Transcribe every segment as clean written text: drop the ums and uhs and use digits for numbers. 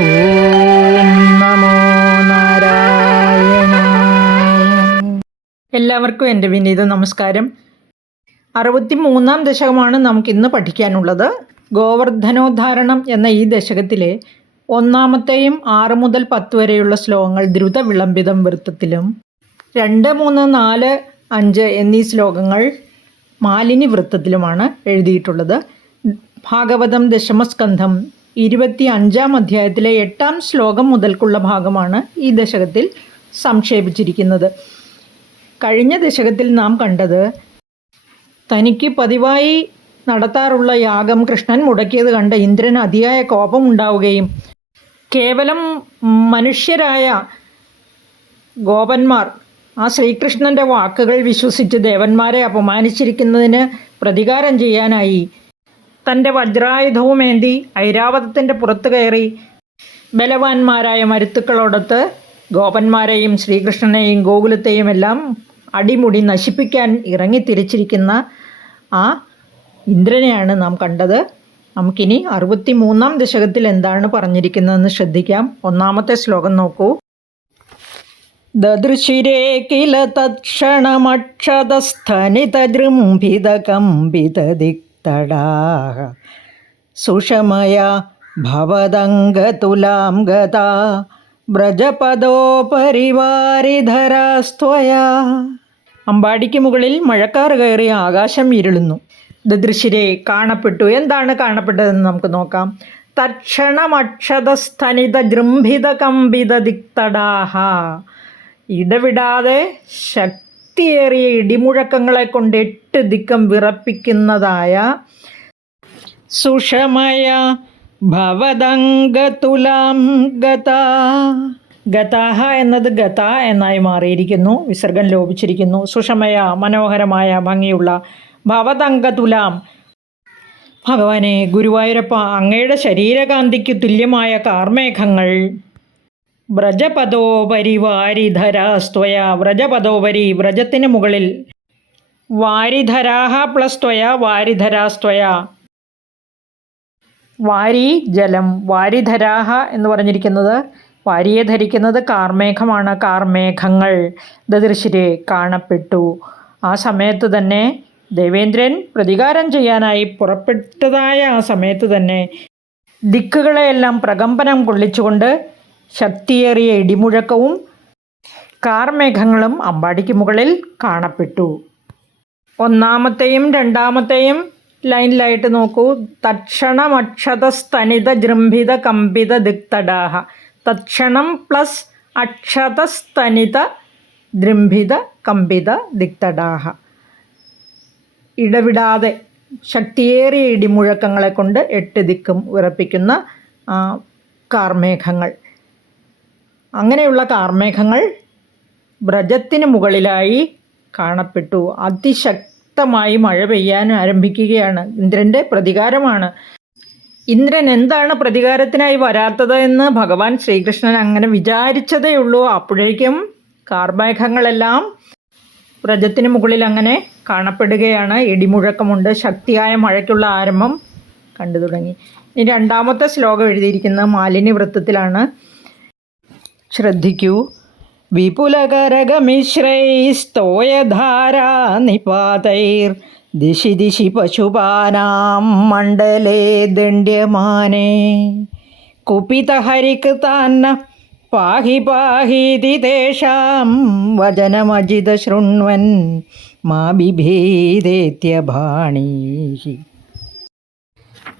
ഓം നമോ നാരായണായ. എല്ലാവർക്കും എൻ്റെ വിനീത നമസ്കാരം. 63-ാം ദശകമാണ് നമുക്കിന്ന് പഠിക്കാനുള്ളത്. ഗോവർദ്ധനോദ്ധാരണം എന്ന ഈ ദശകത്തിലെ 1-ാമത്തെയും 6 മുതൽ 10 വരെയുള്ള ശ്ലോകങ്ങൾ ദ്രുത വിളംബിതം വൃത്തത്തിലും 2, 3, 4, 5 എന്നീ ശ്ലോകങ്ങൾ മാലിനി വൃത്തത്തിലുമാണ് എഴുതിയിട്ടുള്ളത്. ഭാഗവതം ദശമസ്കന്ധം 25-ാം അധ്യായത്തിലെ 8-ാം ശ്ലോകം മുതൽക്കുള്ള ഭാഗമാണ് ഈ ദശകത്തിൽ സംക്ഷേപിച്ചിരിക്കുന്നത്. കഴിഞ്ഞ ദശകത്തിൽ നാം കണ്ടത് തനിക്ക് പതിവായി നടത്താറുള്ള യാഗം കൃഷ്ണൻ മുടക്കിയത് കണ്ട് ഇന്ദ്രന് അതിയായ കോപമുണ്ടാവുകയും കേവലം മനുഷ്യരായ ഗോപന്മാർ ആ ശ്രീകൃഷ്ണൻ്റെ വാക്കുകൾ വിശ്വസിച്ച് ദേവന്മാരെ അപമാനിച്ചിരിക്കുന്നതിന് പ്രതികാരം ചെയ്യാനായി തൻ്റെ വജ്രായുധവുമേന്തി ഐരാവതത്തിൻ്റെ പുറത്ത് കയറി ബലവാന്മാരായ മരുത്തുക്കളോടൊത്ത് ഗോപന്മാരെയും ശ്രീകൃഷ്ണനെയും ഗോകുലത്തെയും എല്ലാം അടിമുടി നശിപ്പിക്കാൻ ഇറങ്ങിത്തിരിച്ചിരിക്കുന്ന ആ ഇന്ദ്രനെയാണ് നാം കണ്ടത്. നമുക്കിനി 63-ാം ദശകത്തിൽ എന്താണ് പറഞ്ഞിരിക്കുന്നതെന്ന് ശ്രദ്ധിക്കാം. 1-ാമത്തെ ശ്ലോകം നോക്കൂ. ദദൃശിരേ കില തത്ക്ഷണമക്ഷതസ്ഥനിതജൃംഭിതകമ്പിതദിക്തടാഃ സുഷമയ ഭവദംഗതുലാം ഗതാ വ്രജപദോപരിവാരിധരാസ്ത്വയാ. അമ്പാടിക്ക് മുകളിൽ മഴക്കാർ കയറി ആകാശം ഇരുളുന്നു. ദദൃശിരേ കാണപ്പെട്ടു. എന്താണ് കാണപ്പെട്ടതെന്ന് നമുക്ക് നോക്കാം. തക്ഷണമക്ഷതസ്ഥനിതജൃംഭിതകമ്പിതദിക്തടാഃ ഇടവിടാതെ ശക്തിയേറിയ ഇടിമുഴക്കങ്ങളെ കൊണ്ട് 8 ദിക്കും വിറപ്പിക്കുന്നതായ സുഷമയ ഭവദംഗതുലാം ഗതാ. ഗതാഹ എന്നത് ഗത എന്നായി മാറിയിരിക്കുന്നു, വിസർഗം ലോപിച്ചിരിക്കുന്നു. സുഷമയ മനോഹരമായ ഭംഗിയുള്ള, ഭവദംഗതുലാം ഭഗവാനെ ഗുരുവായൂരപ്പ അങ്ങയുടെ ശരീരകാന്തിക്ക് തുല്യമായ കാർമേഘങ്ങൾ വ്രജപദോപരി വാരിധരാസ്ത്വയ. വ്രജപദോപരി വ്രജത്തിന് മുകളിൽ, വാരിധരാഹ പ്ലസ് ത്വയ വാരിധരാസ്ത്വയ. വാരി ജലം, വാരിധരാഹ എന്ന് പറഞ്ഞിരിക്കുന്നത് വാരിയെ ധരിക്കുന്നത് കാർമേഘമാണ്. കാർമേഘങ്ങൾ ദദൃശിരെ കാണപ്പെട്ടു. ആ സമയത്ത് തന്നെ ദേവേന്ദ്രൻ പ്രതികാരം ചെയ്യാനായി പുറപ്പെട്ടതായ ആ സമയത്ത് തന്നെ ദിക്കുകളെയെല്ലാം പ്രകമ്പനം കൊള്ളിച്ചുകൊണ്ട് ശക്തിയേറിയ ഇടിമുഴക്കവും കാർമേഘങ്ങളും അമ്പാടിക്ക് മുകളിൽ കാണപ്പെട്ടു. 1-ാമത്തെയും 2-ാമത്തെയും ലൈനിലായിട്ട് നോക്കൂ. തക്ഷണമക്ഷതസ്ഥനിത ജൃംഭിത കമ്പിത ദിക്തടാഃ. തക്ഷണം പ്ലസ് അക്ഷതസ്ഥനിത ജൃംഭിത കമ്പിത ദിക്തടാഃ. ഇടവിടാതെ ശക്തിയേറിയ ഇടിമുഴക്കങ്ങളെ കൊണ്ട് 8 ദിക്കും വിറപ്പിക്കുന്ന കാർമേഘങ്ങൾ. അങ്ങനെയുള്ള കാർമേഘങ്ങൾ വ്രജത്തിന് മുകളിലായി കാണപ്പെട്ടു. അതിശക്തമായി മഴ പെയ്യാൻ ആരംഭിക്കുകയാണ്. ഇന്ദ്രൻ്റെ പ്രതികാരമാണ്. ഇന്ദ്രൻ എന്താണ് പ്രതികാരത്തിനായി വരാത്തത് എന്ന് ഭഗവാൻ ശ്രീകൃഷ്ണൻ അങ്ങനെ വിചാരിച്ചതേ ഉള്ളൂ. അപ്പോഴേക്കും കാർമേഘങ്ങളെല്ലാം വ്രജത്തിന് മുകളിൽ അങ്ങനെ കാണപ്പെടുകയാണ്. ഇടിമുഴക്കമുണ്ട്. ശക്തിയായ മഴയ്ക്കുള്ള ആരംഭം കണ്ടു തുടങ്ങി. ഇനി 2-ാമത്തെ ശ്ലോകം എഴുതിയിരിക്കുന്നത് മാലിനി വൃത്തത്തിലാണ്. ശ്രദ്ധിക്കൂ. വിപുലകരകമിശ്രൈസ്തോയധാരാ നിപാതൈർ ദിശി ദിശി പശുപാനാം മണ്ഡലേ ദണ്ഡ്യമാനേ കുപിതഹരികൃതാന്ന പാഹി പാഹീതി തേഷാം വചനമജിത ശൃണ്വൻ മാ ബിഭേദേത്യഭാണീഃ.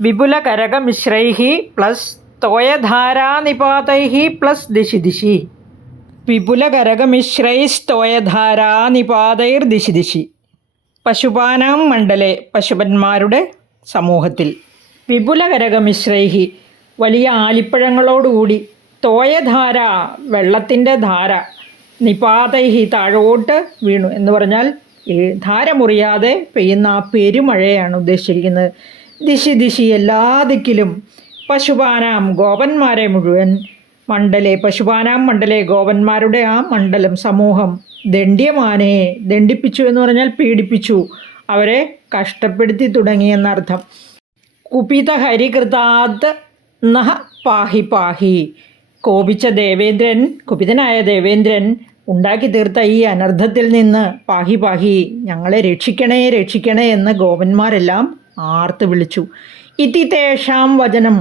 വിപുലകരകമിശ്രൈഃ പ്ലസ് തോയധാരാനിപാതൈഃ പ്ലസ് ദിശി ദിശി. വിപുലകരകമിശ്രൈസ്തോയധാരാനിപാതൈർ ദിശി ദിശി. പശുപാനാം മണ്ഡലെ പശുപന്മാരുടെ സമൂഹത്തിൽ. വിപുലകരകമിശ്രൈഃ വലിയ ആലിപ്പഴങ്ങളോടുകൂടി, തോയധാര വെള്ളത്തിൻ്റെ ധാര, നിപാതൈഹി താഴോട്ട് വീണു എന്ന് പറഞ്ഞാൽ ധാര മുറിയാതെ പെയ്യുന്ന ആ പെരുമഴയാണ് ഉദ്ദേശിച്ചിരിക്കുന്നത്. ദിശി ദിശി എല്ലാ ദിക്കിലും, പശുപാനാം ഗോപന്മാരെ മുഴുവൻ, മണ്ഡലെ പശുപാനാം മണ്ഡലെ ഗോപന്മാരുടെ ആ മണ്ഡലം സമൂഹം, ദണ്ഡ്യമാനെ ദണ്ഡിപ്പിച്ചു എന്ന് പറഞ്ഞാൽ പീഡിപ്പിച്ചു, അവരെ കഷ്ടപ്പെടുത്തി തുടങ്ങിയെന്നർത്ഥം. കുപിത ഹരികൃതാത് നഹ പാഹി പാഹി. കോപിച്ച ദേവേന്ദ്രൻ, കുപിതനായ ദേവേന്ദ്രൻ ഉണ്ടാക്കി തീർത്ത ഈ അനർത്ഥത്തിൽ നിന്ന് പാഹി പാഹി, ഞങ്ങളെ രക്ഷിക്കണേ രക്ഷിക്കണേ എന്ന് ഗോപന്മാരെല്ലാം ആർത്ത് വിളിച്ചു. ഇതി തേഷാം വചനം,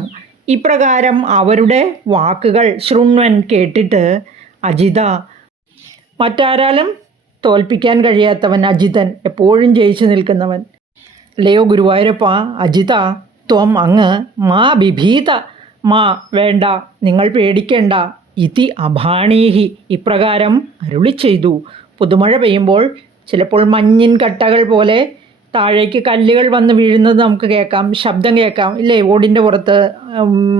ഇപ്രകാരം അവരുടെ വാക്കുകൾ ശൃണ്വൻ കേട്ടിട്ട് അജിത, മറ്റാരാലും തോൽപ്പിക്കാൻ കഴിയാത്തവൻ അജിതൻ, എപ്പോഴും ജയിച്ചു നിൽക്കുന്നവൻ. അല്ലയോ ഗുരുവായൂരപ്പ, അജിത ത്വം അങ്ങ്, മാ ബിഭീത, മാ വേണ്ട, നിങ്ങൾ പേടിക്കേണ്ട, ഇതി അഭാണീഹി, ഇപ്രകാരം അരുളി ചെയ്തു. പുതുമഴ പെയ്യുമ്പോൾ ചിലപ്പോൾ മഞ്ഞിൻ കട്ടകൾ പോലെ താഴേക്ക് കല്ലുകൾ വന്ന് വീഴുന്നത് നമുക്ക് കേൾക്കാം, ശബ്ദം കേൾക്കാം ഇല്ലേ, ഓടിൻ്റെ പുറത്ത്,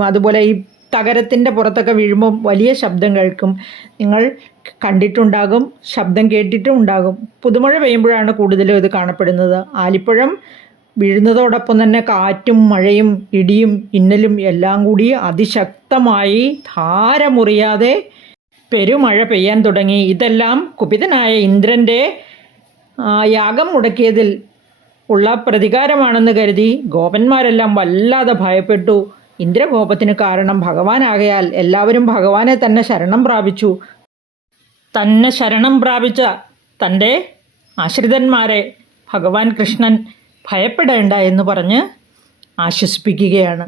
അതുപോലെ ഈ തകരത്തിൻ്റെ പുറത്തൊക്കെ വീഴുമ്പോൾ വലിയ ശബ്ദം കേൾക്കും. നിങ്ങൾ കണ്ടിട്ടുണ്ടാകും, ശബ്ദം കേട്ടിട്ടും ഉണ്ടാകും. പുതുമഴ പെയ്യുമ്പോഴാണ് കൂടുതലും ഇത് കാണപ്പെടുന്നത്. ആലിപ്പഴം വീഴുന്നതോടൊപ്പം തന്നെ കാറ്റും മഴയും ഇടിയും ഇന്നലും എല്ലാം കൂടി അതിശക്തമായി ധാരമുറിയാതെ പെരുമഴ പെയ്യാൻ തുടങ്ങി. ഇതെല്ലാം കുപിതനായ ഇന്ദ്രൻ്റെ യാഗം മുടക്കിയതിൽ ഉള്ള പ്രതികാരമാണെന്ന് കരുതി ഗോപന്മാരെല്ലാം വല്ലാതെ ഭയപ്പെട്ടു. ഇന്ദ്രകോപത്തിന് കാരണം ഭഗവാനാകയാൽ എല്ലാവരും ഭഗവാനെ തന്നെ ശരണം പ്രാപിച്ചു. തന്നെ ശരണം പ്രാപിച്ച തൻ്റെ ആശ്രിതന്മാരെ ഭഗവാൻ കൃഷ്ണൻ ഭയപ്പെടേണ്ട എന്ന് പറഞ്ഞ് ആശ്വസിപ്പിക്കുകയാണ്.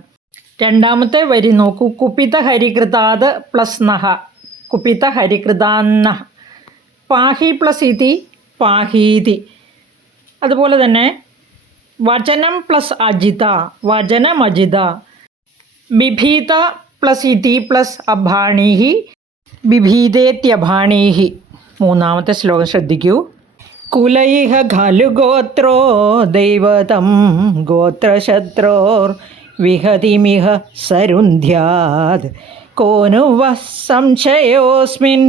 രണ്ടാമത്തെ വരി നോക്കൂ. കുപിത ഹരികൃതാത് പ്ലസ് നഹ, കുപിത ഹരികൃതാന്നഹ, പാഹി പ്ലസ് ഇതി പാഹീതി. അതുപോലെ തന്നെ വചനം പ്ലസ് അജിത, വചനം അജിത. ബിഭീത പ്ലസ് ഇതി പ്ലസ് അഭാണീഹി, ബിഭീതേത്യഭാണീഹി. മൂന്നാമത്തെ ശ്ലോകം ശ്രദ്ധിക്കൂ. കുലൈഹ ഖലു ഗോത്രോ ദൈവതം ഗോത്രശത്രോർ വിഹതിമിഹ സരുന്ധ്യാത് കോനു വഃ സംശയോസ്മിൻ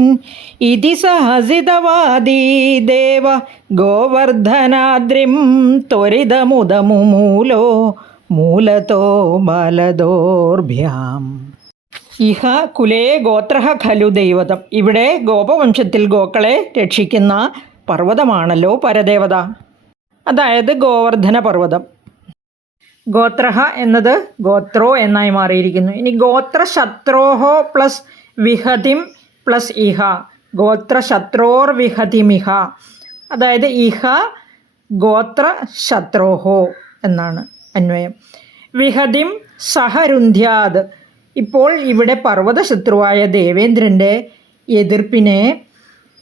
ഇതി സഹസിതവാദീ ദേവ ഗോവർദ്ധനാദ്രിം ത്വരിതമുദമുമൂലോ മൂലതോ ബാലദോർഭ്യാം. ഇഹ കുലേ ഗോത്രഃ ഖലു ദൈവതം. ഇവിടെ ഗോപവംശത്തിൽ ഗോക്കളെ രക്ഷിക്കുന്ന പർവ്വതമാണല്ലോ പരദേവത, അതായത് ഗോവർദ്ധന പർവ്വതം. ഗോത്രഃ എന്നത് ഗോത്രോ എന്നായി മാറിയിരിക്കുന്നു. ഇനി ഗോത്രശത്രോഹോ പ്ലസ് വിഹതിം പ്ലസ് ഇഹ, ഗോത്രശത്രോർ വിഹതിമിഹ, അതായത് ഇഹ ഗോത്രശത്രോഹോ എന്നാണ് അന്വയം. വിഹതിം സഹരുന്ധ്യാത്, ഇപ്പോൾ ഇവിടെ പർവ്വതശത്രുവായ ദേവേന്ദ്രൻ്റെ എതിർപ്പിനെ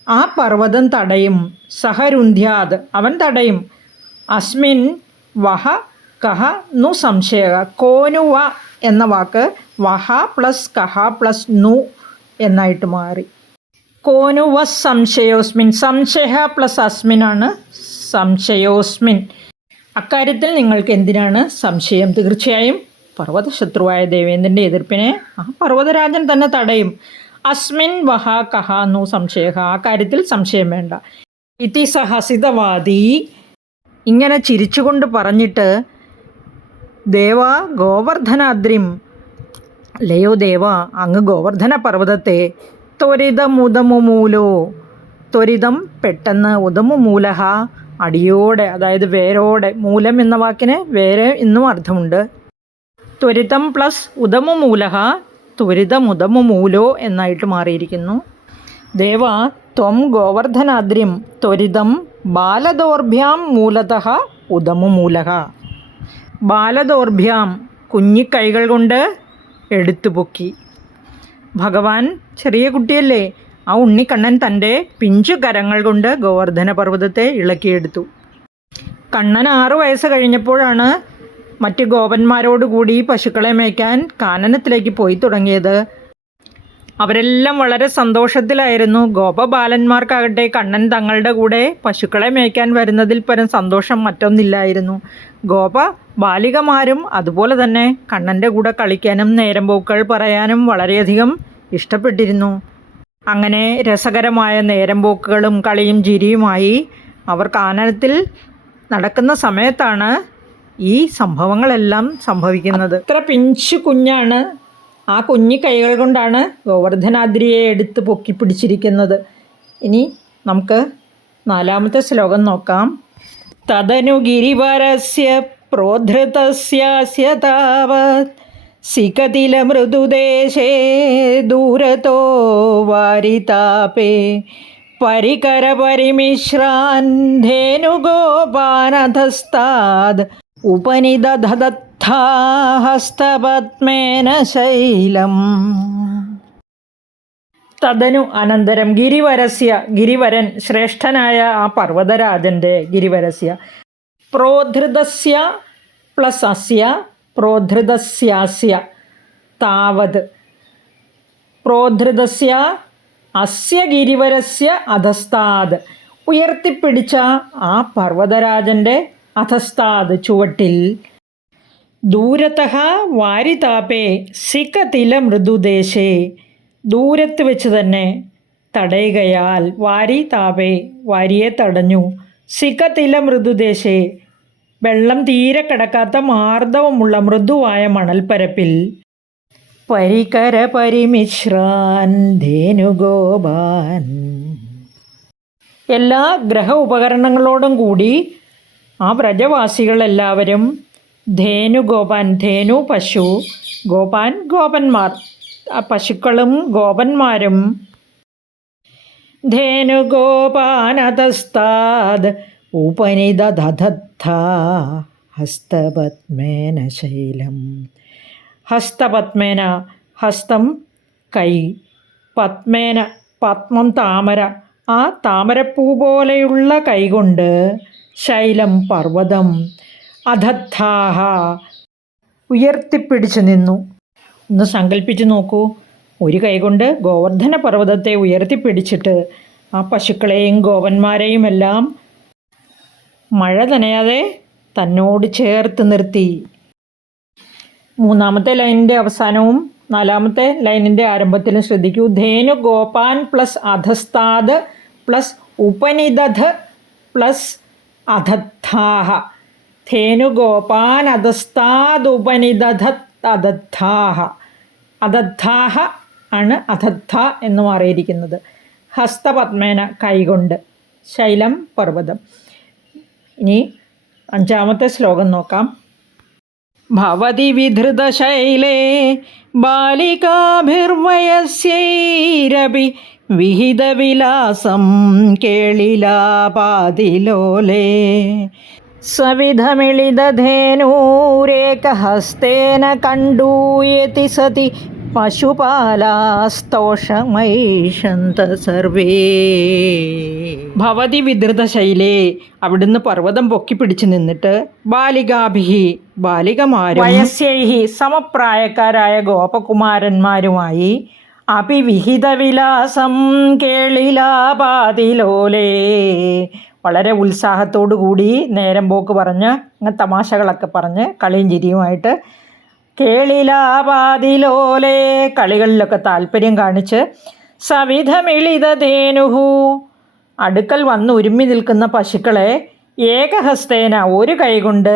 ആ പർവ്വതം തടയും. സഹരുന്ധ്യാത്, അവൻ തടയും. അസ്മിൻ വഹ കഹ നു സംശയ, കോനുവ എന്ന വാക്ക് വഹ പ്ലസ് കഹ പ്ലസ് നു എന്നായിട്ട് മാറി. കോനുവ സംശയോസ്മിൻ, സംശയ പ്ലസ് അസ്മിനാണ് സംശയോസ്മിൻ. അക്കാര്യത്തിൽ നിങ്ങൾക്ക് എന്തിനാണ് സംശയം? തീർച്ചയായും പർവ്വതശത്രുവായ ദേവേന്ദ്രൻ്റെ എതിർപ്പിനെ ആ പർവ്വതരാജൻ തന്നെ തടയും. അസ്മിൻ വഹ കഹ നു സംശയ, ആ കാര്യത്തിൽ സംശയം വേണ്ട. ഇതി സഹസിതവാദി, ഇങ്ങനെ ചിരിച്ചുകൊണ്ട് പറഞ്ഞിട്ട് ദേവ ഗോവർദ്ധനാദ്രിം, അല്ലയോ ദേവ അങ്ങ് ഗോവർദ്ധന പർവ്വതത്തെ ത്വരിതമുദമുമൂലോ, ത്വരിതം പെട്ടെന്ന്, ഉദമുമൂലഹ അടിയോടെ, അതായത് വേരോടെ. മൂലം എന്ന വാക്കിന് വേരെ എന്നും അർത്ഥമുണ്ട്. ത്വരിതം പ്ലസ് ഉദമുമൂലഹ ത്വരിതമുദമുമൂലോ എന്നായിട്ട് മാറിയിരിക്കുന്നു. ദേവ ത്വം ഗോവർദ്ധനാദ്രിം ത്വരിതം ബാലദോർഭ്യാം മൂലതഃ ഉദമുമൂലഹ. ബാലദോർഭ്യാം, കുഞ്ഞിക്കൈകൾ കൊണ്ട് എടുത്തു പൊക്കി. ഭഗവാൻ ചെറിയ കുട്ടിയല്ലേ, ആ ഉണ്ണിക്കണ്ണൻ തൻ്റെ പിഞ്ചു കരങ്ങൾ കൊണ്ട് ഗോവർദ്ധന പർവ്വതത്തെ ഇളക്കിയെടുത്തു. കണ്ണൻ 6 വയസ്സ് കഴിഞ്ഞപ്പോഴാണ് മറ്റ് ഗോപന്മാരോടുകൂടി പശുക്കളെ മേയ്ക്കാൻ കാനനത്തിലേക്ക് പോയി തുടങ്ങിയത്. അവരെല്ലാം വളരെ സന്തോഷത്തിലായിരുന്നു. ഗോപബാലന്മാർക്കാകട്ടെ കണ്ണൻ തങ്ങളുടെ കൂടെ പശുക്കളെ മേയ്ക്കാൻ വരുന്നതിൽ പരം സന്തോഷം മറ്റൊന്നില്ലായിരുന്നു. ഗോപ ബാലികമാരും അതുപോലെ തന്നെ കണ്ണൻ്റെ കൂടെ കളിക്കാനും നേരം പോക്കൾ പറയാനും വളരെയധികം ഇഷ്ടപ്പെട്ടിരുന്നു. അങ്ങനെ രസകരമായ നേരം പോക്കുകളും കളിയും ചിരിയുമായി അവർ കാനനത്തിൽ നടക്കുന്ന സമയത്താണ് ഈ സംഭവങ്ങളെല്ലാം സംഭവിക്കുന്നത്. ഇത്ര പിഞ്ചു കുഞ്ഞാണ്, ആ കുഞ്ഞി കൈകൾ കൊണ്ടാണ് ഗോവർദ്ധനാദ്രിയെ എടുത്ത് പൊക്കി പിടിച്ചിരിക്കുന്നത്. ഇനി നമുക്ക് 4-ാമത്തെ ശ്ലോകം നോക്കാം. തദനു ഗിരിവരസ്യ പ്രോധൃതസ്യ താവത് സികതിലമൃദുദേശേ ദൂരതോ വാരിതാപേ പരികരപരിമിശ്രാൻ ധേനുഗോപാനധസ്താദ് ഉപനിദധദത്ഥാ ഹസ്തപത്മേന ശൈലം. തദനു അനന്തരം ഗിരിവരൻ ശ്രേഷ്ഠനായ ആ പർവ്വതരാജൻ്റെ ഗിരിവരസ്യ പ്രോധൃതസ്യ പ്ലസ് അസ്യ പ്രോധൃതസ്യാസ്യ താവത് പ്രോധൃതസ്യ അസ്യ ഗിരിവരസ്യ അധസ്താദ് ഉയർത്തിപ്പിടിച്ച ആ പർവ്വതരാജൻ്റെ അധസ്താദ് ചുവട്ടിൽ ദൂരതഃ വാരിതാപേ സികതില മൃദുദേശേ ദൂരത്ത് വെച്ച് തന്നെ തടയുകയാൽ വാരിതാപേ വാരിയെ തടഞ്ഞു സികതില മൃദുദേശേ വെള്ളം തീരെ കിടക്കാത്ത മാർദ്ദവമുള്ള മൃദുവായ മണൽപ്പരപ്പിൽ പരികര പരിമിശ്രാൻ ധേനുഗോപാൻ എല്ലാ ഗ്രഹ ഉപകരണങ്ങളോടും കൂടി ആ വ്രജവാസികളെല്ലാവരും ധേനുഗോപാൻ, ധേനു പശു, ഗോപാൻ ഗോപന്മാർ, ആ പശുക്കളും ഗോപന്മാരും ധേനുഗോപാനതസ്താദ് ഉപനിദധദ്ധാ ഹസ്തപത്മേന ശൈലം. ഹസ്തപത്മേന, ഹസ്തം കൈ, പത്മേന പത്മം താമര, ആ താമരപ്പൂ പോലെയുള്ള കൈകൊണ്ട് ശൈലം പർവ്വതം അധദ്ധാഹ ഉയർത്തിപ്പിടിച്ചു നിന്നു. ഒന്ന് സങ്കല്പിച്ച് നോക്കൂ, ഒരു കൈകൊണ്ട് ഗോവർദ്ധന പർവ്വതത്തെ ഉയർത്തിപ്പിടിച്ചിട്ട് ആ പശുക്കളെയും ഗോപന്മാരെയും എല്ലാം മഴ നനയാതെ തന്നോട് ചേർത്ത് നിർത്തി. മൂന്നാമത്തെ ലൈനിൻ്റെ അവസാനവും നാലാമത്തെ ലൈനിൻ്റെ ആരംഭത്തിലും ശ്രദ്ധിക്കൂ. ധേനു Gopan plus അധസ്താദ് plus ഉപനിദധ് plus അധദ്ധാഹ. ധേനു Gopan അധസ്താദ് ഉപനിദധത് അധദ്ധാഹ. അധദ്ധാഹ ആണ് അധദ്ധ എന്ന് മാറിയിരിക്കുന്നത്. ഹസ്തപത്മേന കൈകൊണ്ട്, ശൈലം പർവ്വതം. ഇനി അഞ്ചാമത്തെ ശ്ലോകം നോക്കാം. ഭവതി വിധൃതശൈലേ ബാലികാഭിർവയസ്യൈരപി വിഹിതവിലാസം കേളിലാപാതിലോലേ സവിധമിളിതധേനൂരേകഹസ്തേന കണ്ടൂയതി സതി പശുപാലാസ്തോഷമൈഷന്ത സർവേ. ഭവതി വിധൃതശൈലേ, അവിടുന്ന് പർവ്വതം പൊക്കി പിടിച്ചു നിന്നിട്ട് ബാലികാഭിഹി ബാലികമാരും വയസ്യൈഹി സമപ്രായക്കാരായ ഗോപകുമാരന്മാരുമായി അഭിവിഹിതവിലാസം കേളിലാപാതിലോലേ വളരെ ഉത്സാഹത്തോടു കൂടി നേരം പോക്ക് പറഞ്ഞ് അങ്ങനെ തമാശകളൊക്കെ പറഞ്ഞ് കളിയും ചിരിയുമായിട്ട് കേളിലാപാതിലോലേ കളികളിലൊക്കെ താല്പര്യം കാണിച്ച് സവിധമിളിതധേനുഹു അടുക്കൽ വന്ന് ഉരുമ്മി നിൽക്കുന്ന പശുക്കളെ ഏകഹസ്തേന ഒരു കൈകൊണ്ട്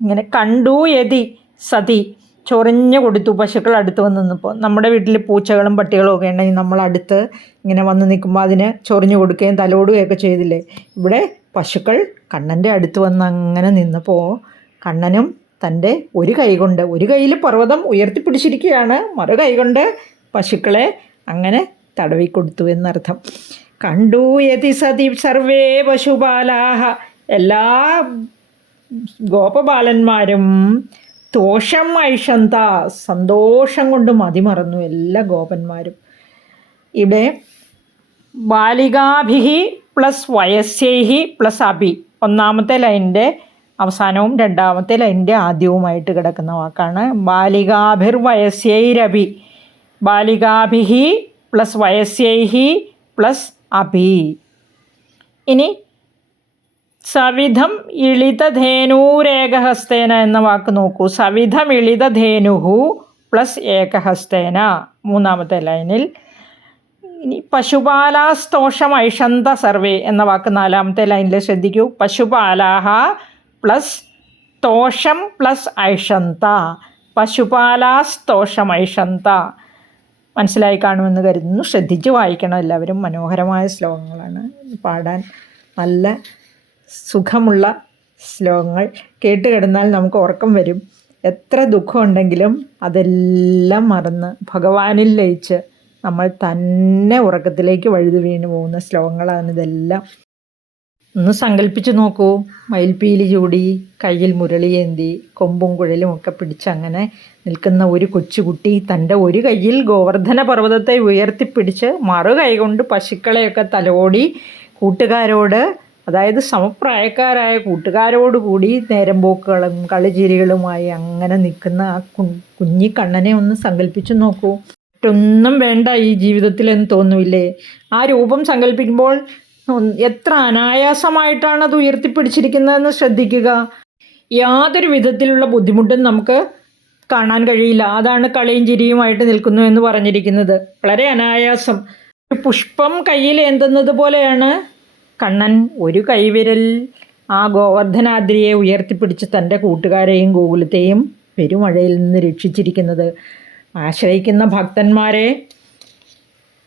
ഇങ്ങനെ കണ്ടു യതി സതി ചൊറിഞ്ഞു കൊടുത്തു. പശുക്കൾ അടുത്ത് വന്ന് നിന്നപ്പോൾ നമ്മുടെ വീട്ടിൽ പൂച്ചകളും പട്ടികളും ഒക്കെ ഉണ്ടെങ്കിൽ നമ്മളടുത്ത് ഇങ്ങനെ വന്ന് നിൽക്കുമ്പോൾ അതിന് ചൊറിഞ്ഞു കൊടുക്കുകയും തലോടുകയൊക്കെ ചെയ്തില്ലേ. ഇവിടെ പശുക്കൾ കണ്ണൻ്റെ അടുത്ത് വന്ന് അങ്ങനെ നിന്നപ്പോൾ കണ്ണനും തൻ്റെ ഒരു കൈ കൊണ്ട്, ഒരു കൈയിൽ പർവ്വതം ഉയർത്തിപ്പിടിച്ചിരിക്കുകയാണ്, മറു കൈ കൊണ്ട് പശുക്കളെ അങ്ങനെ തടവിക്കൊടുത്തു എന്നർത്ഥം. കണ്ടു യതി സതി സർവേ പശുപാലാഹ എല്ലാ ഗോപബാലന്മാരും തോഷം ഐഷന്ത സന്തോഷം കൊണ്ട് മതിമറന്നു എല്ലാ ഗോപന്മാരും. ഇവിടെ ബാലികാഭിഹി പ്ലസ് വയസ്യൈഹി പ്ലസ് അഭി ഒന്നാമത്തെ ലൈനിൻ്റെ അവസാനവും രണ്ടാമത്തെ ലൈനിൻ്റെ ആദ്യവുമായിട്ട് കിടക്കുന്ന വാക്കാണ് ബാലികാഭിർ വയസ്യൈരഭി. ബാലികാഭിഹി പ്ലസ് വയസ്യൈഹി പ്ലസ് അഭി. ഇനി സവിധം ഇളിതധേനൂരേകഹസ്തേന എന്ന വാക്ക് നോക്കൂ. സവിധം ഇളിതധേനുഹു പ്ലസ് ഏകഹസ്തേന മൂന്നാമത്തെ ലൈനിൽ. ഇനി പശുപാലാസ്തോഷം ഐഷന്ത സർവേ എന്ന വാക്ക് നാലാമത്തെ ലൈനിൽ ശ്രദ്ധിക്കൂ. പശുപാലാഹ പ്ലസ് തോഷം പ്ലസ് ഐഷന്ത. പശുപാലാസ്തോഷം ഐഷന്ത. മനസ്സിലായി കാണുമെന്ന് കരുതുന്നു. ശ്രദ്ധിച്ച് വായിക്കണം എല്ലാവരും. മനോഹരമായ ശ്ലോകങ്ങളാണ്, പാടാൻ നല്ല സുഖമുള്ള ശ്ലോകങ്ങൾ. കേട്ട് കിടന്നാൽ നമുക്ക് ഉറക്കം വരും. എത്ര ദുഃഖമുണ്ടെങ്കിലും അതെല്ലാം മറന്ന് ഭഗവാനിൽ ലയിച്ച് നമ്മൾ തന്നെ ഉറക്കത്തിലേക്ക് വഴുതി വീണു പോകുന്ന ശ്ലോകങ്ങളാണ് ഇതെല്ലാം. ഒന്ന് സങ്കല്പിച്ച് നോക്കൂ. മയിൽപ്പീലി ചൂടി കയ്യിൽ മുരളിയേന്തി കൊമ്പും കുഴലും ഒക്കെ പിടിച്ച് അങ്ങനെ നിൽക്കുന്ന ഒരു കൊച്ചുകുട്ടി തൻ്റെ ഒരു കയ്യിൽ ഗോവർദ്ധന പർവ്വതത്തെ ഉയർത്തിപ്പിടിച്ച് മറു കൈകൊണ്ട് പശുക്കളെയൊക്കെ തലോടി കൂട്ടുകാരോട്, അതായത് സമപ്രായക്കാരായ കൂട്ടുകാരോടുകൂടി നേരം പോക്കുകളും കളിചിരികളുമായി അങ്ങനെ നിൽക്കുന്ന ആ കുഞ്ഞിക്കണ്ണനെ ഒന്ന് സങ്കല്പിച്ച് നോക്കൂ. മറ്റൊന്നും വേണ്ട ഈ ജീവിതത്തിലെന്ന് തോന്നുമില്ലേ? ആ രൂപം സങ്കല്പിക്കുമ്പോൾ എത്ര അനായാസമായിട്ടാണ് അത് ഉയർത്തിപ്പിടിച്ചിരിക്കുന്നതെന്ന് ശ്രദ്ധിക്കുക. യാതൊരു വിധത്തിലുള്ള ബുദ്ധിമുട്ടും നമുക്ക് കാണാൻ കഴിയില്ല. അതാണ് കളിയും ചിരിയുമായിട്ട് നിൽക്കുന്നു എന്ന് പറഞ്ഞിരിക്കുന്നത്. വളരെ അനായാസം. ഒരു പുഷ്പം കയ്യിൽ ഏന്തുന്നത് പോലെയാണ് കണ്ണൻ ഒരു കൈവിരൽ ആ ഗോവർദ്ധനാദ്രിയെ ഉയർത്തിപ്പിടിച്ച് തൻ്റെ കൂട്ടുകാരെയും ഗോകുലത്തെയും പെരുമഴയിൽ നിന്ന് രക്ഷിച്ചിരിക്കുന്നത്. ആശ്രയിക്കുന്ന ഭക്തന്മാരെ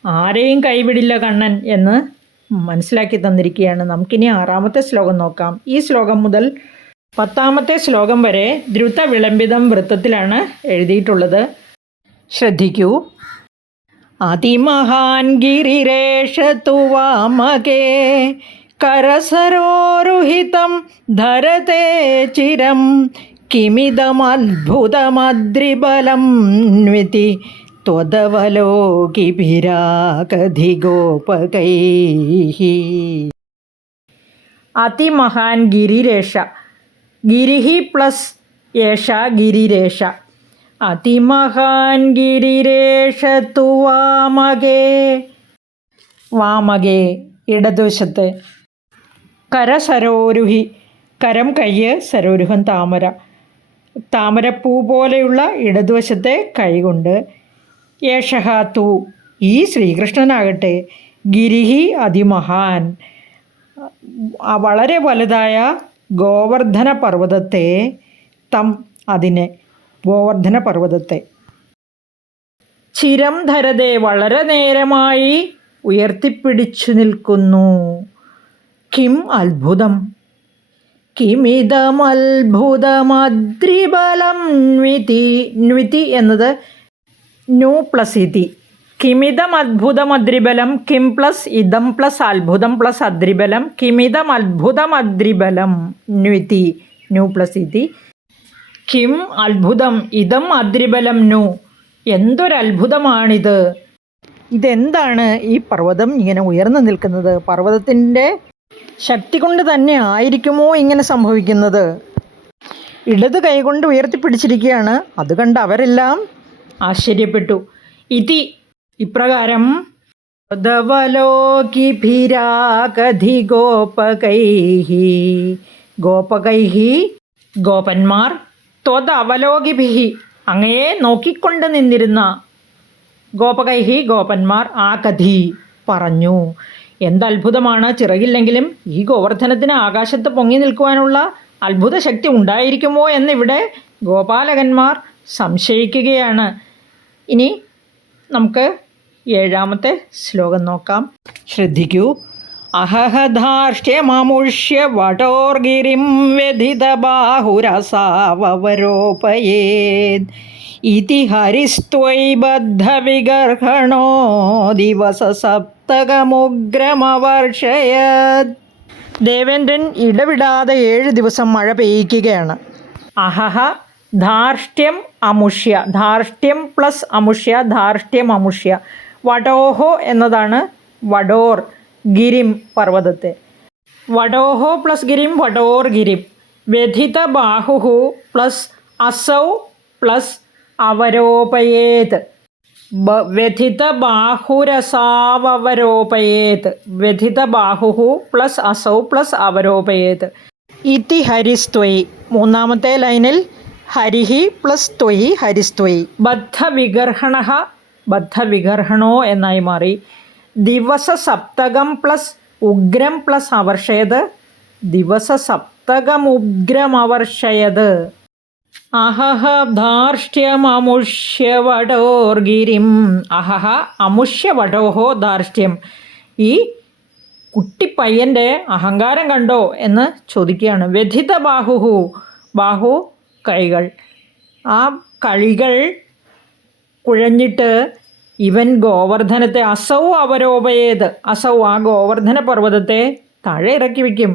ആരെയും കൈവിടില്ല കണ്ണൻ എന്ന് മനസ്സിലാക്കി തന്നിരിക്കുകയാണ്. നമുക്കിനി 6-ാമത്തെ ശ്ലോകം നോക്കാം. ഈ ശ്ലോകം മുതൽ 10-ാമത്തെ ശ്ലോകം വരെ ദ്രുത വിളംബിതം വൃത്തത്തിലാണ് എഴുതിയിട്ടുള്ളത്. ശ്രദ്ധിക്കൂ. അതിമഹാൻ ഗിരിരേഷതു വാമകേ കരസരോരുഹിതം ധരതേ ചിരം കിമിദമദ്ഭുതമദ്രിബലം ന്വിതി ത്വദവലോകിഭിരാകധിഗോപകൈഃ. അതിമഹാൻ ഗിരിരേഷ. ഗിരിഹി പ്ലസ് ഏഷ ഗിരിരേഷ. അതിമഹാൻ ഗിരിരേഷതു വാമകേ. വാമകേ ഇടതുവശത്ത്. കരസരോരുഹി. കരം കയ്യ്, സരോരുഹം താമര. താമരപ്പൂ പോലെയുള്ള ഇടതുവശത്തെ കൈകൊണ്ട്. യേഷഹ തു ഈ ശ്രീകൃഷ്ണനാകട്ടെ ഗിരിഹി അതിമഹാൻ വളരെ വലുതായ ഗോവർദ്ധന പർവ്വതത്തെ തം അതിനെ ഗോവർദ്ധന പർവ്വതത്തെ ചിരം ധരതേ വളരെ നേരമായി ഉയർത്തിപ്പിടിച്ചു നിൽക്കുന്നു. കിം അത്ഭുതം. കിമിതമത്ഭുതമദ്രിബലം ന്വിതി. ന്വിതി എന്നത് നു പ്ലസ് ഇതി. കിമിതം അത്ഭുതം അദ്രിബലം. കിം പ്ലസ് ഇതം പ്ലസ് അത്ഭുതം പ്ലസ് അദ്രിബലം. കിമിതം അത്ഭുതം അദ്രിബലം ന്വിതി. നു പ്ലസ് ഇതി. കിം അത്ഭുതം ഇതം അദ്രിബലം നു. എന്തൊരത്ഭുതമാണിത്. ഇതെന്താണ് ഈ പർവ്വതം ഇങ്ങനെ ഉയർന്നു നിൽക്കുന്നത്? പർവ്വതത്തിൻ്റെ ശക്തി കൊണ്ട് തന്നെ ആയിരിക്കുമോ ഇങ്ങനെ സംഭവിക്കുന്നത്? ഇടത് കൈകൊണ്ട് ഉയർത്തിപ്പിടിച്ചിരിക്കുകയാണ്. അത് കണ്ട് അവരെല്ലാം ആശ്ചര്യപ്പെട്ടു. ഇതി ഇപ്രകാരം ധവലോകിഭിരാകധി ഗോപകൈഃ. ഗോപകൈഃ ഗോപന്മാർ. ത്വദവലോകിഭിഃ അങ്ങയെ നോക്കിക്കൊണ്ട് നിന്നിരുന്ന. ഗോപകൈഃ ഗോപന്മാർ. ആകധി പറഞ്ഞു. എന്തത്ഭുതമാണ്. ചിറകില്ലെങ്കിലും ഈ ഗോവർദ്ധനത്തിന് ആകാശത്ത് പൊങ്ങി നിൽക്കുവാനുള്ള അത്ഭുത ശക്തി ഉണ്ടായിരിക്കുമോ എന്നിവിടെ ഗോപാലകന്മാർ സംശയിക്കുകയാണ്. ഇനി നമുക്ക് 7-ാമത്തെ ശ്ലോകം നോക്കാം. ശ്രദ്ധിക്കൂ. അഹഹധാർഷ്ട്യമമുഷ്യ വടോർഗിരിം വ്യധിതബാഹുരസാവരോപയേത് ഇതി ഹരിസ്ത്വയി ബദ്ധവിഗർഹണോ ദിവസസപ്തകമുഗ്രമവർഷയത്. ദേവേന്ദ്രൻ ഇടവിടാതെ 7 ദിവസം മഴ പെയ്യിക്കുകയാണ്. അഹഹ ധാർഷ്ട്യം അമുഷ്യ. ധാർഷ്ട്യം പ്ലസ് അമുഷ്യ. ധാർഷ്ട്യം അമുഷ്യ. വടോഹോ എന്നതാണ് വടോർ ഗിരിം പർവ്വതത്തെ. വടോഹോ പ്ലസ് ഗിരിം വടോർ ഗിരിം. വ്യഥിത ബാഹുഹു പ്ലസ് അസൗ പ്ലസ് അവരോപയേത്. വ്യഥിത ബാഹുരസാവരോപയേത്. വ്യഥിത ബാഹുഹു പ്ലസ് അസൗ പ്ലസ് അവരോപയേത്. ഇതി ഹരിസ്ത്വയി. 3-ാമത്തെ ലൈനിൽ ഹരിഹി പ്ലസ് ത്വയി ഹരിസ്ത്വയി. ബദ്ധവിഗർഹണ ബദ്ധവിഗർഹണോ എന്നായി മാറി. ദിവസസപ്തകം പ്ലസ് ഉഗ്രം പ്ലസ് അവർഷയത്. ദിവസസപ്തകമുഗ്രമവർഷയത്. അഹഹ ധാർഷ്ട്യമമുഷ്യ വടോർഗിരിം. അഹഹ അമുഷ്യ വടോഹോ ധാർഷ്ട്യം. ഈ കുട്ടിപ്പയ്യൻ്റെ അഹങ്കാരം കണ്ടോ എന്ന് ചോദിക്കുകയാണ്. വ്യഥിത ബാഹുഹു ബാഹു കൈകൾ. ആ കളികൾ കുഴഞ്ഞിട്ട് ഇവൻ ഗോവർദ്ധനത്തെ അസൗ അവരോപയേത്, അസൗ ആ ഗോവർദ്ധന പർവ്വതത്തെ താഴെ ഇറക്കി വയ്ക്കും.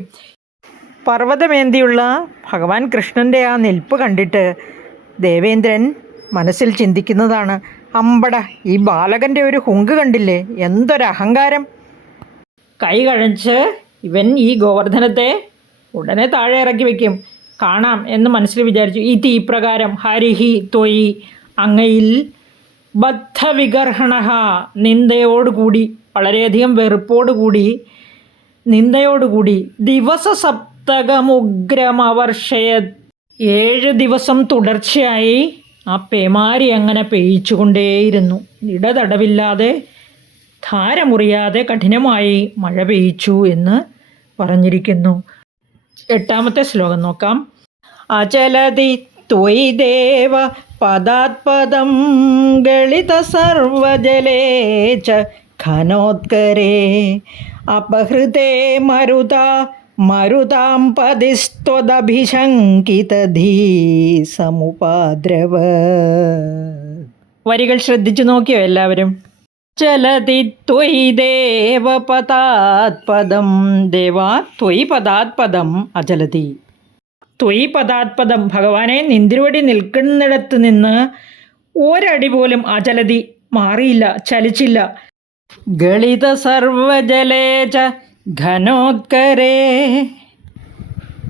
പർവ്വതമേന്തിയുള്ള ഭഗവാൻ കൃഷ്ണൻ്റെ ആ നിൽപ്പ് കണ്ടിട്ട് ദേവേന്ദ്രൻ മനസ്സിൽ ചിന്തിക്കുന്നതാണ്, അമ്പട ഈ ബാലകൻ്റെ ഒരു ഹുങ്ക് കണ്ടില്ലേ, എന്തൊരഹങ്കാരം. കൈ കഴച്ച് ഇവൻ ഈ ഗോവർദ്ധനത്തെ ഉടനെ താഴെ ഇറക്കി വയ്ക്കും, കാണാം എന്ന് മനസ്സിൽ വിചാരിച്ചു. ഈ തീപ്രകാരം ഹരിഹി ത്വയി അങ്ങയിൽ ബദ്ധവിഗർഹണ നിന്ദയോടുകൂടി, വളരെയധികം വെറുപ്പോടുകൂടി, നിന്ദയോടുകൂടി ദിവസസപ്തകമുഗ്രമവർഷയ 7 ദിവസം തുടർച്ചയായി ആ പേമാരി അങ്ങനെ പെയ്യിച്ചുകൊണ്ടേയിരുന്നു. ഇടതടവില്ലാതെ ധാരമുറിയാതെ കഠിനമായി മഴ പെയ്യിച്ചു എന്ന് പറഞ്ഞിരിക്കുന്നു. 8ാമത്തെ ശ്ലോകം നോക്കാം. അചലതി ത്വയി ദേവ പദാത്പദം ഗളിത സർവജലേ ച ഘനോത്കരേ അപഹൃതേ മരുതാം പതിസ്ത്വദഭിശങ്കിതധീ സമുപാദ്രവ. വരികൾ ശ്രദ്ധിച്ചു നോക്കിയോ എല്ലാവരും? ചലതി ത്വയി ദേവ പദാത്പദം, ദേവാ ത്വയി പദാത്പദം അചലതി. ത്വയി പദാത്പദം, ഭഗവാനെ നിന്തിരുവടി നിൽക്കുന്നിടത്ത് നിന്ന് ഒരടി പോലും അചലതി, മാറിയില്ല, ചലിച്ചില്ല. ഗളിത സർവജലേച ഘനോത്കരേ,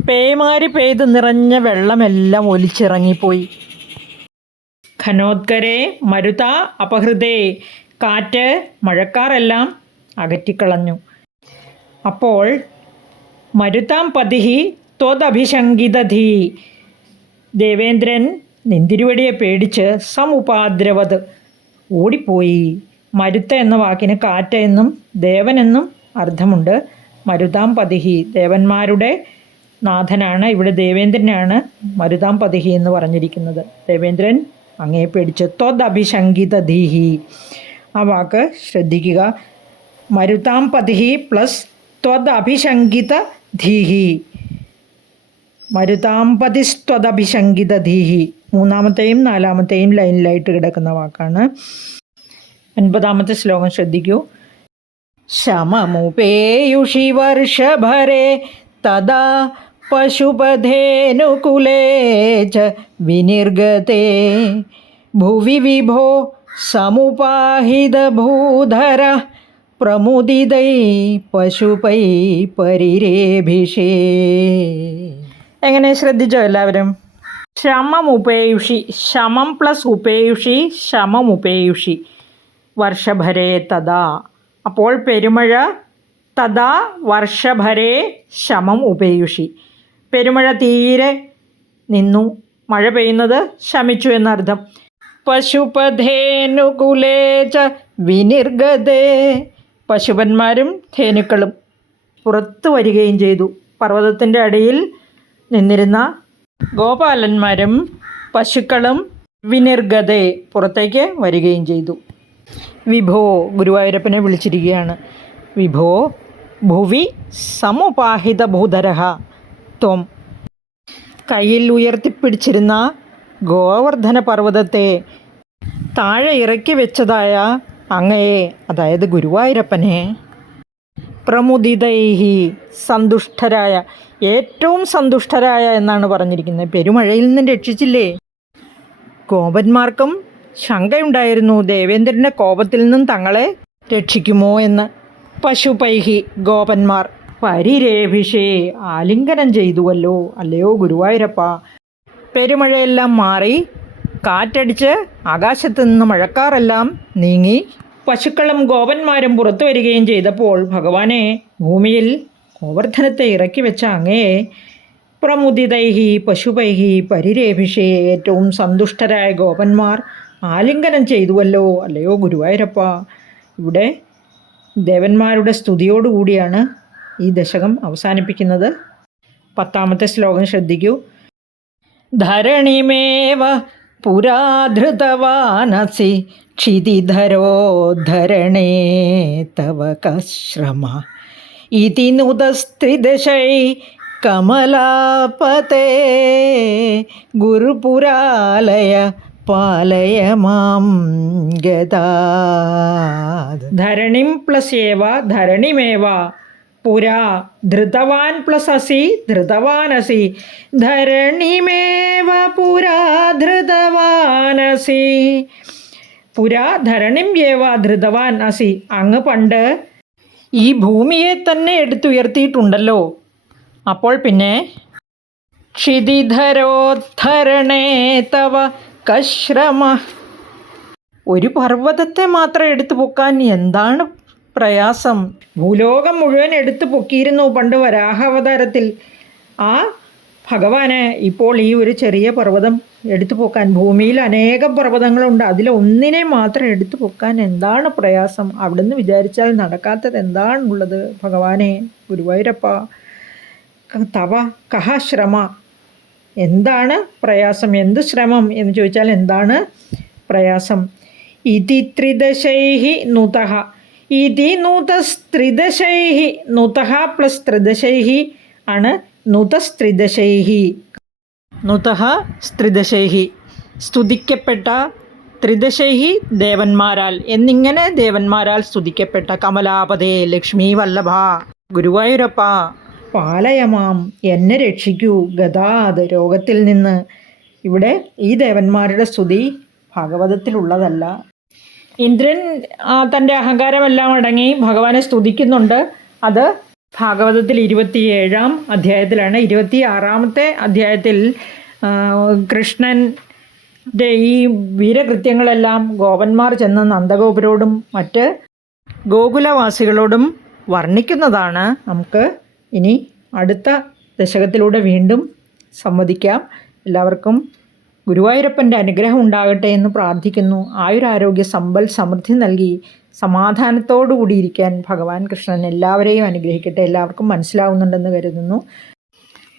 പേമാരി പെയ്ത് നിറഞ്ഞ വെള്ളമെല്ലാം ഒലിച്ചിറങ്ങിപ്പോയി. ഘനോത്കരേ മരുത അപഹൃതേ, കാറ്റ് മഴക്കാറെല്ലാം അകറ്റിക്കളഞ്ഞു. അപ്പോൾ മരുതാം പതിഹി ത്വദഭിശങ്കിതധീ, ദേവേന്ദ്രൻ നിന്തിരുവടിയെ പേടിച്ച് സമുപാദ്രവത് ഓടിപ്പോയി. മരുത്ത എന്ന വാക്കിന് കാറ്റ് എന്നും ദേവനെന്നും അർത്ഥമുണ്ട്. മരുതാം പതിഹി ദേവന്മാരുടെ നാഥനാണ്, ഇവിടെ ദേവേന്ദ്രനാണ് മരുതാം പതിഹി എന്ന് പറഞ്ഞിരിക്കുന്നത്. ദേവേന്ദ്രൻ അങ്ങേ പേടിച്ച്. ത്വദഭിശങ്കിതധീഹി, ആ വാക്ക് ശ്രദ്ധിക്കുക. മരുതാം പതിഹി പ്ലസ് ത്വദഭിശങ്കിതധീഹി, മരുതാംപതിസ്ത്വദഭിശങ്കിതധീഹി 3ാമത്തെയും 4ാമത്തെയും ലൈനിലായിട്ട് കിടക്കുന്ന വാക്കാണ്. 9ാമത്തെ ശ്ലോകം ശ്രദ്ധിക്കൂ. ശമമുപേയുഷി വർഷഭരേ തദാ പശുപധേനുകുലേ ച വിനിർഗതേ ഭുവി വിഭോ സമുപാഹിതഭൂധര പ്രമുദിതൈ പശുപൈ പരിരേഭിഷേ. എങ്ങനെ ശ്രദ്ധിച്ചോ എല്ലാവരും? ശമം ഉപേയുഷി, ശമം പ്ലസ് ഉപേയുഷി, ശമം ഉപേയുഷി. വർഷഭരേ തഥാ, അപ്പോൾ പെരുമഴ, തഥാ വർഷഭരേ ശമം ഉപേയുഷി, പെരുമഴ തീരെ നിന്നു, മഴ പെയ്യുന്നത് ശമിച്ചു എന്നർത്ഥം. പശുപധേനുകുലേ ച വിനിർഗതേ, പശുപന്മാരും ധേനുക്കളും പുറത്തു വരികയും ചെയ്തു. പർവ്വതത്തിൻ്റെ അടിയിൽ നിന്നിരുന്ന ഗോപാലന്മാരും പശുക്കളും വിനിർഗതേ പുറത്തേക്ക് വരികയും ചെയ്തു. വിഭോ, ഗുരുവായൂരപ്പനെ വിളിച്ചിരിക്കുകയാണ്. വിഭോ ഭുവി സമുപാഹിത ഭൂധരഃ ത്വം, കയ്യിൽ ഉയർത്തിപ്പിടിച്ചിരുന്ന ഗോവർദ്ധന പർവ്വതത്തെ താഴെ ഇറക്കി വെച്ചതായ അങ്ങയെ, അതായത് ഗുരുവായൂരപ്പനെ, പ്രമുദിതൈഹി സന്തുഷ്ടരായ, ഏറ്റവും സന്തുഷ്ടരായ എന്നാണ് പറഞ്ഞിരിക്കുന്നത്. പെരുമഴയിൽ നിന്നും രക്ഷിച്ചില്ലേ. ഗോപന്മാർക്കും ശങ്കയുണ്ടായിരുന്നു ദേവേന്ദ്രൻ്റെ കോപത്തിൽ നിന്നും തങ്ങളെ രക്ഷിക്കുമോ എന്ന്. പശുപൈഹി ഗോപന്മാർ, പരിരേഭിഷേ ആലിംഗനം ചെയ്തുവല്ലോ, അല്ലയോ ഗുരുവായൂരപ്പ. പെരുമഴയെല്ലാം മാറി, കാറ്റടിച്ച് ആകാശത്തു നിന്ന് മഴക്കാറെല്ലാം നീങ്ങി, പശുക്കളും ഗോപന്മാരും പുറത്തു വരികയും ചെയ്തപ്പോൾ ഭഗവാനെ, ഭൂമിയിൽ ഗോവർദ്ധനത്തെ ഇറക്കി വെച്ച അങ്ങയെ പ്രമുദിതൈഹി പശുപൈഹി പരിരേഭിഷേ, ഏറ്റവും സന്തുഷ്ടരായ ഗോപന്മാർ ആലിംഗനം ചെയ്തുവല്ലോ, അല്ലയോ ഗുരുവായൂരപ്പ. ഇവിടെ ദേവന്മാരുടെ സ്തുതിയോടുകൂടിയാണ് ഈ ദശകം അവസാനിപ്പിക്കുന്നത്. 10ാമത്തെ ശ്ലോകം ശ്രദ്ധിക്കൂ. ധരണിമേവ പുരാധൃതവാനസി ക്ഷിതിധരോദ്ധരണേ തവ കശ്രമ ഇതി നുതസ്ത്രിദശൈ കമലാപതേ ഗുരുപുരാലയ പാലയ മാം ഗതാ. ധരണിം പ്ലസ് ഏവ ധരണിമേവ പുരാ ധൃതവാൻ പ്ലസ് അസി ധൃതവാനസി ധരണിമേവ പുരാ ധൃതവാനസി. പുരാ ധരണിം ഏവ ധൃതവാൻ അസി. അങ്ങ് പണ്ട് ഈ ഭൂമിയെ തന്നെ എടുത്തുയർത്തിയിട്ടുണ്ടല്ലോ. അപ്പോൾ പിന്നെ ക്ഷിതിധരോദ്ധരണേ തവ കശ്രമ. ഒരു പർവ്വതത്തെ മാത്രം എടുത്തു പൊക്കാൻ എന്താണ് പ്രയാസം? ഭൂലോകം മുഴുവൻ എടുത്തു പൊക്കിയിരുന്നു പണ്ട് വരാഹാവതാരത്തിൽ. ആ ഭഗവാന് ഇപ്പോൾ ഈ ഒരു ചെറിയ പർവ്വതം എടുത്തു പൊക്കാൻ, ഭൂമിയിൽ അനേകം പർവ്വതങ്ങളുണ്ട്, അതിലൊന്നിനെ മാത്രം എടുത്തു പൊക്കാൻ എന്താണ് പ്രയാസം? അവിടുന്ന് വിചാരിച്ചാൽ നടക്കാത്തത് എന്താണുള്ളത്? ഭഗവാനെ ഗുരുവായൂരപ്പ, തവ കഹ ശ്രമ. എന്താണ് പ്രയാസം? എന്ത് ശ്രമം എന്ന് ചോദിച്ചാൽ എന്താണ് പ്രയാസം? ഇതി ത്രിദശൈഹി നുതഃ. ഇതി നുതസ്ത്രിദശൈഹി. നുതഃ പ്ലസ് ത്രിദശൈഹി ആണ് നുതസ്ത്രിദശൈഹി. നുതഃ സ്ത്രിദശൈഹി, സ്തുതിക്കപ്പെട്ട, ത്രിദശൈഹി ദേവന്മാരാൽ എന്നിങ്ങനെ ദേവന്മാരാൽ സ്തുതിക്കപ്പെട്ട കമലാപതേ ലക്ഷ്മീ വല്ലഭ ഗുരുവായൂരപ്പ പാലയമാം, എന്നെ രക്ഷിക്കൂ, ഗതാത് രോഗത്തിൽ നിന്ന്. ഇവിടെ ഈ ദേവന്മാരുടെ സ്തുതി ഭാഗവതത്തിലുള്ളതല്ല. ഇന്ദ്രൻ തൻ്റെ അഹങ്കാരമെല്ലാം അടങ്ങി ഭഗവാനെ സ്തുതിക്കുന്നുണ്ട്. അത് ഭാഗവതത്തിൽ 27-ാം അധ്യായത്തിലാണ്. 26-ാമത്തെ അധ്യായത്തിൽ കൃഷ്ണൻ്റെ ഈ വീരകൃത്യങ്ങളെല്ലാം ഗോപന്മാർ ചെന്ന് നന്ദഗോപുരോടും മറ്റ് ഗോകുലവാസികളോടും വർണ്ണിക്കുന്നതാണ്. നമുക്ക് ഇനി അടുത്ത ദശകത്തിലൂടെ വീണ്ടും സംവദിക്കാം. എല്ലാവർക്കും ഗുരുവായൂരപ്പൻ്റെ അനുഗ്രഹം ഉണ്ടാകട്ടെ എന്ന് പ്രാർത്ഥിക്കുന്നു. ആയുരാരോഗ്യ സമ്പൽ സമൃദ്ധി നൽകി സമാധാനത്തോടു കൂടിയിരിക്കാൻ ഭഗവാൻ കൃഷ്ണൻ എല്ലാവരെയും അനുഗ്രഹിക്കട്ടെ. എല്ലാവർക്കും മനസ്സിലാവുന്നുണ്ടെന്ന് കരുതുന്നു.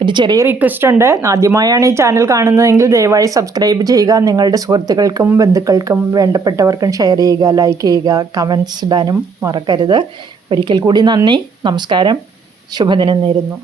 ഒരു ചെറിയ റിക്വസ്റ്റ് ഉണ്ട്. ആദ്യമായാണ് ഈ ചാനൽ കാണുന്നതെങ്കിൽ ദയവായി സബ്സ്ക്രൈബ് ചെയ്യുക. നിങ്ങളുടെ സുഹൃത്തുക്കൾക്കും ബന്ധുക്കൾക്കും വേണ്ടപ്പെട്ടവർക്കും ഷെയർ ചെയ്യുക, ലൈക്ക് ചെയ്യുക, കമൻറ്റ്സ് ഇടാനും മറക്കരുത്. ഒരിക്കൽ കൂടി നന്ദി, നമസ്കാരം, ശുഭദിനം നേരുന്നു.